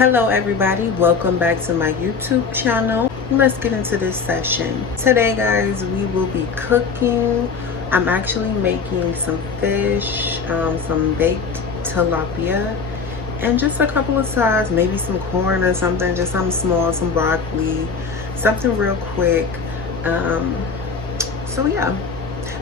Hello everybody, welcome back to my YouTube channel. Let's get into this session. Today guys, we will be cooking. I'm actually making some fish, some baked tilapia, and just a couple of sides, maybe some corn or something, just something small, some broccoli, something real quick. So yeah,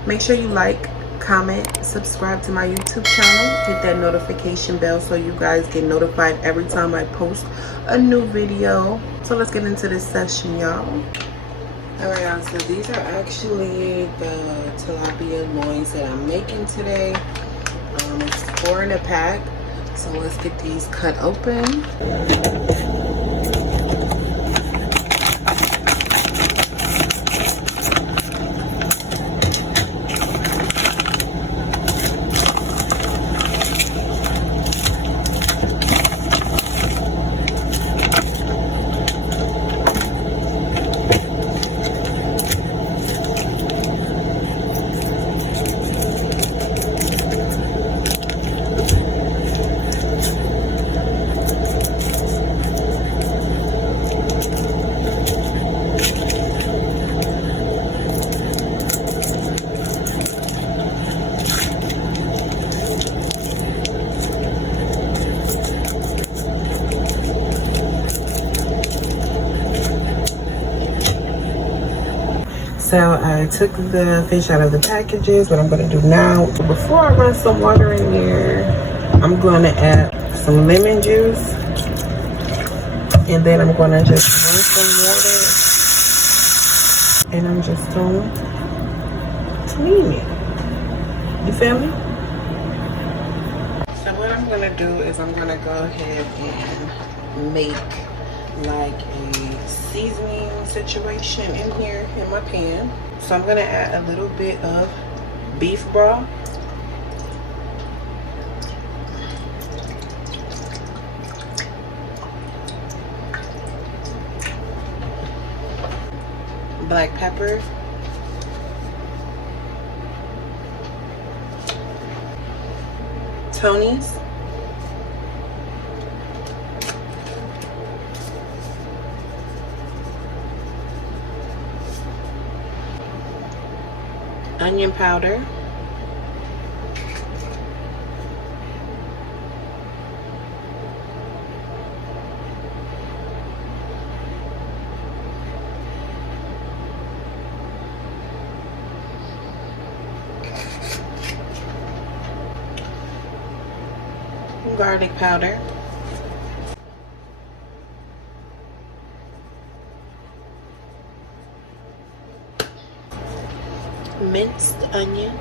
make sure you like, comment, subscribe to my YouTube channel, hit that notification bell so you guys get notified every time I post a new video. So let's get into this session, y'all. Alright y'all, so these are actually the tilapia loins that I'm making today. It's 4 in a pack, so let's get these cut open. So I took the fish out of the packages. What I'm going to do now, before I run some water in here, I'm going to add some lemon juice. And then I'm going to just run some water. And I'm just going to clean it. You feel me? So what I'm going to do is I'm going to go ahead and make like a seasoning situation in here in my pan. So I'm gonna add a little bit of beef broth, black pepper, Tony's, onion powder, garlic powder, minced onion,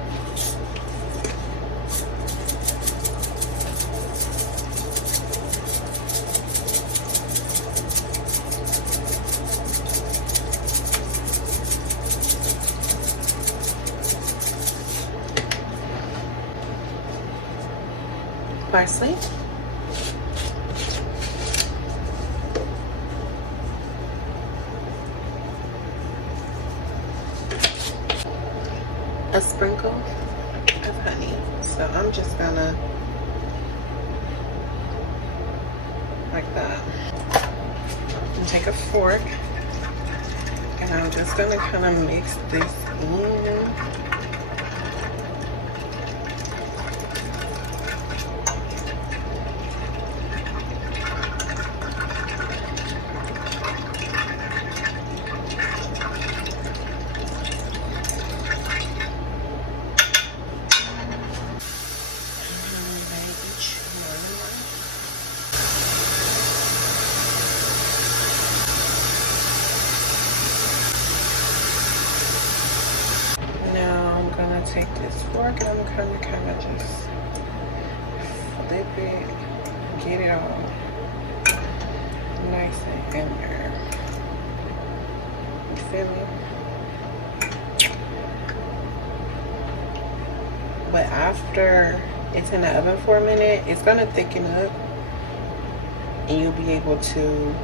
parsley, a sprinkle of honey. So I'm just gonna, like that, and take a fork, and I'm just gonna kind of mix this in. Take this fork and I'm gonna kind of just flip it, get it all nice and in there. You feel me? But after it's in the oven for a minute, it's gonna thicken up and you'll be able to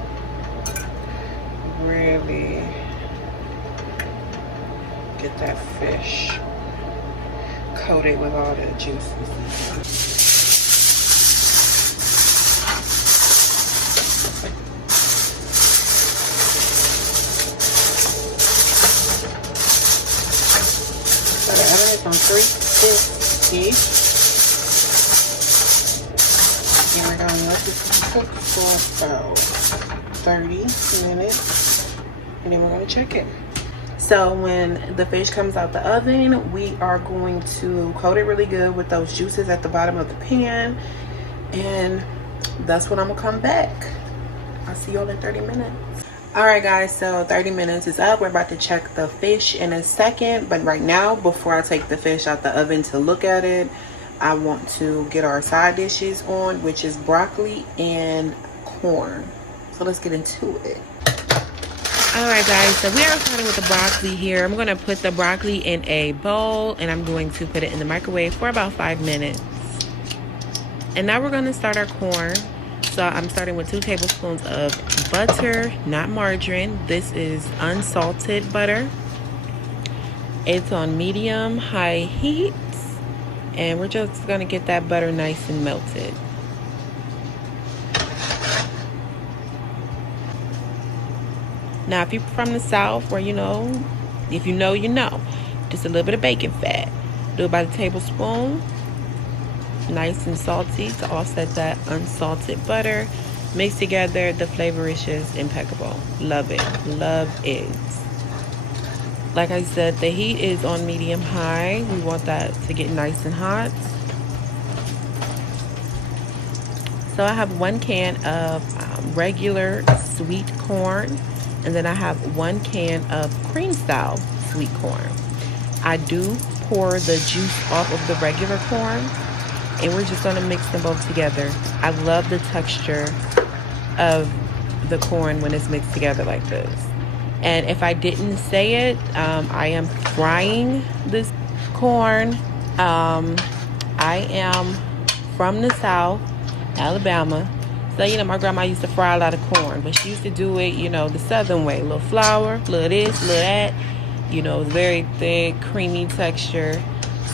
really get that fish coated with all the juices. 350. And we're gonna let this cook for about 30 minutes. And then we're gonna check it. So when the fish comes out the oven, we are going to coat it really good with those juices at the bottom of the pan. And that's when I'm gonna come back. I'll see y'all in 30 minutes. All right guys, so 30 minutes is up. We're about to check the fish in a second, but right now, before I take the fish out the oven to look at it, I want to get our side dishes on, which is broccoli and corn. So let's get into it. All right guys, so we are starting with the broccoli here. I'm going to put the broccoli in a bowl and I'm going to put it in the microwave for about 5 minutes. And now we're going to start our corn. So I'm starting with 2 tablespoons of butter, not margarine. This is unsalted butter. It's on medium-high heat. And we're just going to get that butter nice and melted. Now, if you're from the South, where if you know, you know. Just a little bit of bacon fat. Do about a tablespoon. Nice and salty to offset that unsalted butter. Mix together. The flavor is just impeccable. Love it. Love it. Like I said, the heat is on medium high. We want that to get nice and hot. So I have 1 can of regular sweet corn. And then I have 1 can of cream style sweet corn. I do pour the juice off of the regular corn. And we're just going to mix them both together. I love the texture of the corn when it's mixed together like this. And if I didn't say it, I am frying this corn. I am from the South, Alabama. So, my grandma used to fry a lot of corn, but she used to do it, the Southern way. A little flour, a little this, a little that. It's very thick, creamy texture.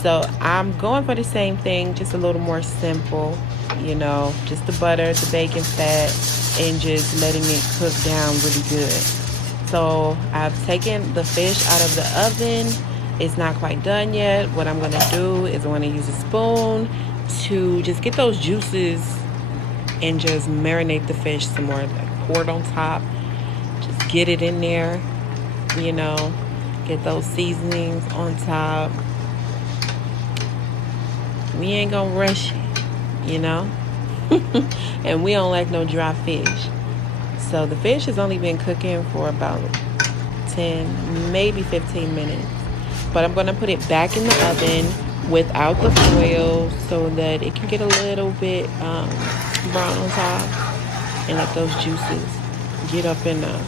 So I'm going for the same thing, just a little more simple, just the butter, the bacon fat, and just letting it cook down really good. So I've taken the fish out of the oven. It's not quite done yet. What I'm going to do is I'm going to use a spoon to just get those juices and just marinate the fish some more. Like pour it on top. Just get it in there, get those seasonings on top. We ain't gonna rush it, and we don't like no dry fish. So the fish has only been cooking for about 10, maybe 15 minutes. But I'm gonna put it back in the oven without the foil so that it can get a little bit brown on top and let those juices get up in there.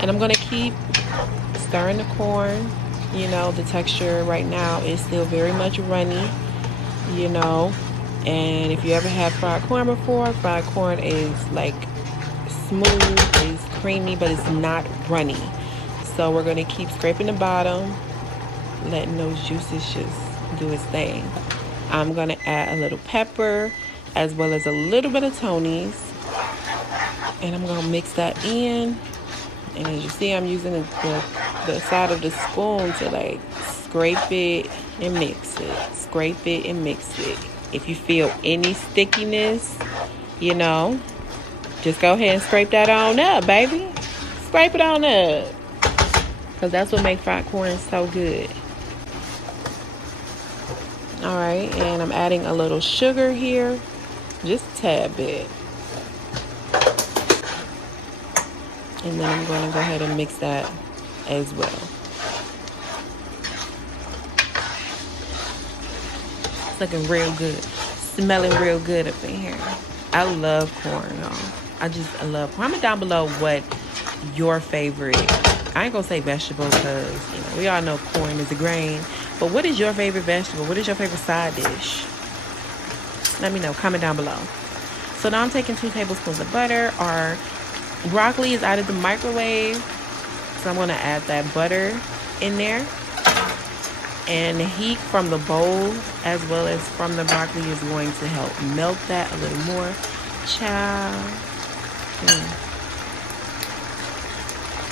And I'm gonna keep stirring the corn. The texture right now is still very much runny, and if you ever had fried corn before, fried corn is like smooth, it's creamy, but it's not runny. So we're going to keep scraping the bottom, letting those juices just do its thing. I'm going to add a little pepper as well as a little bit of Tony's, and I'm going to mix that in. And as you see, I'm using the side of the spoon to like scrape it and mix it. Scrape it and mix it. If you feel any stickiness, just go ahead and scrape that on up, baby. Scrape it on up. Because that's what makes fried corn so good. Alright, and I'm adding a little sugar here. Just a tad bit. And then I'm going to go ahead and mix that as well. It's looking real good. Smelling real good up in here. I love corn, y'all. I love corn. Comment down below what your favorite, I ain't going to say vegetable because, we all know corn is a grain. But what is your favorite vegetable? What is your favorite side dish? Let me know. Comment down below. So now I'm taking 2 tablespoons of butter. Our broccoli is out of the microwave, so I'm going to add that butter in there. And the heat from the bowl as well as from the broccoli is going to help melt that a little more. Child.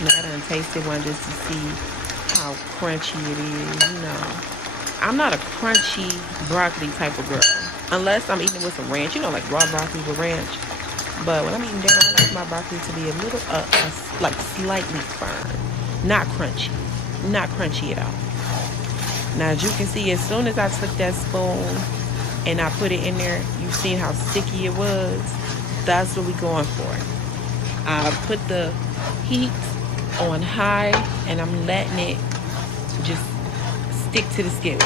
I done tasted one just to see how crunchy it is, I'm not a crunchy broccoli type of girl. Unless I'm eating with some ranch. You know, like raw broccoli with ranch. But when I'm eating dinner, I like my broccoli to be a little, like slightly firm. Not crunchy. Not crunchy at all. Now, as you can see, as soon as I took that spoon and I put it in there, you've seen how sticky it was. That's what we're going for. I put the heat on high and I'm letting it just stick to the skillet.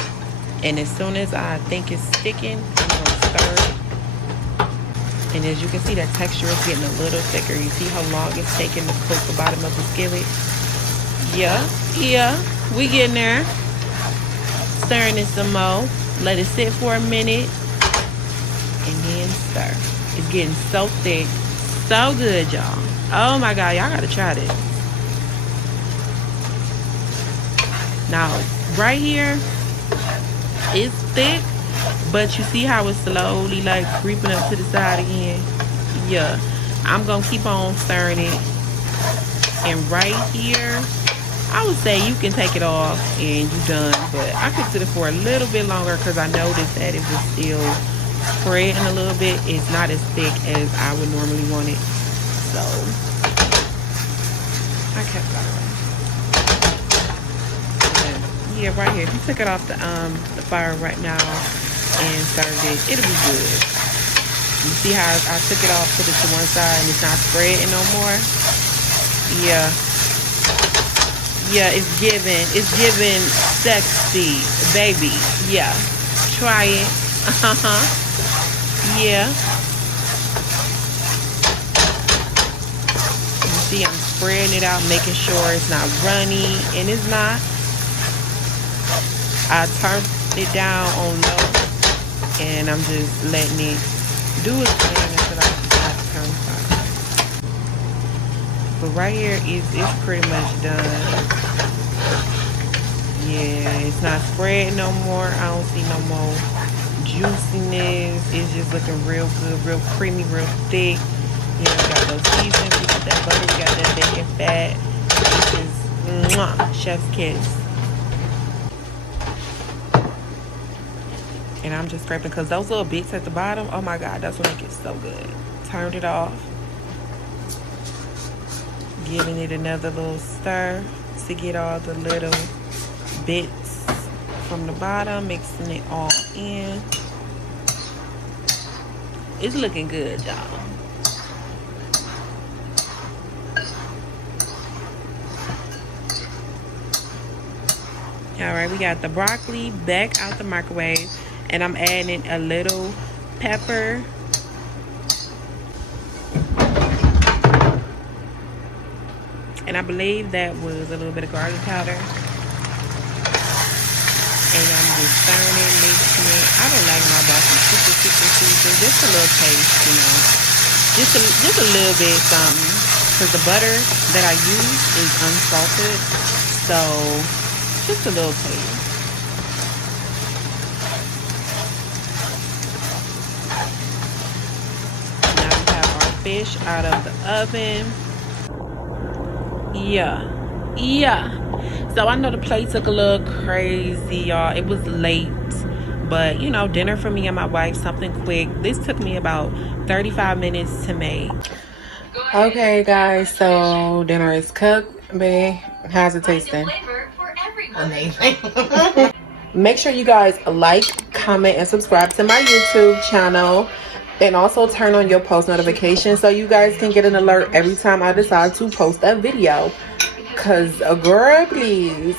And as soon as I think it's sticking, I'm going to stir it. And as you can see, that texture is getting a little thicker. You see how long it's taking to coat the bottom of the skillet? Yeah, we getting there. Stirring it some more. Let it sit for a minute. And then stir. It's getting so thick. So good, y'all. Oh my God, y'all gotta try this. Now, right here, it's thick, but you see how it's slowly like creeping up to the side again? Yeah, I'm gonna keep on stirring it. And right here, I would say you can take it off and you're done, but I cooked it for a little bit longer because I noticed that it was still spreading a little bit. It's not as thick as I would normally want it, so I kept it on. Yeah, right here. If you took it off the fire right now and served it, it'll be good. You see how I took it off, put it to one side, and it's not spreading no more? Yeah. Yeah, it's giving sexy, baby. Yeah. Try it. Yeah. You see, I'm spreading it out, making sure it's not runny, and it's not. I turned it down on low, and I'm just letting it do its thing until I turn fire. But right here it's pretty much done. Yeah, it's not spreading no more. I don't see no more juiciness. It's just looking real good, real creamy, real thick. You know, we got those seasonings, we got that butter, we got that bacon fat. This is mwah, chef's kiss. And I'm just scraping because those little bits at the bottom, oh my God, that's what makes it so good. Turned it off. Giving it another little stir to get all the little bits from the bottom, mixing it all in. It's looking good, y'all. All right, we got the broccoli back out the microwave. And I'm adding a little pepper. And I believe that was a little bit of garlic powder. And I'm just stirring it, mixing it. I don't like my broccoli super seasoned. Just a little taste, you know. Just a little bit something. Because the butter that I use is unsalted. So, just a little taste. Fish out of the oven. Yeah. So I know the plate took a little crazy, y'all. It was late, but you know, dinner for me and my wife, something quick. This took me about 35 minutes to make. Okay, guys, so dinner is cooked. Babe, how's it tasting? Amazing. Make sure you guys like, comment, and subscribe to my YouTube channel. And also turn on your post notifications so you guys can get an alert every time I decide to post a video. Cause girl, please.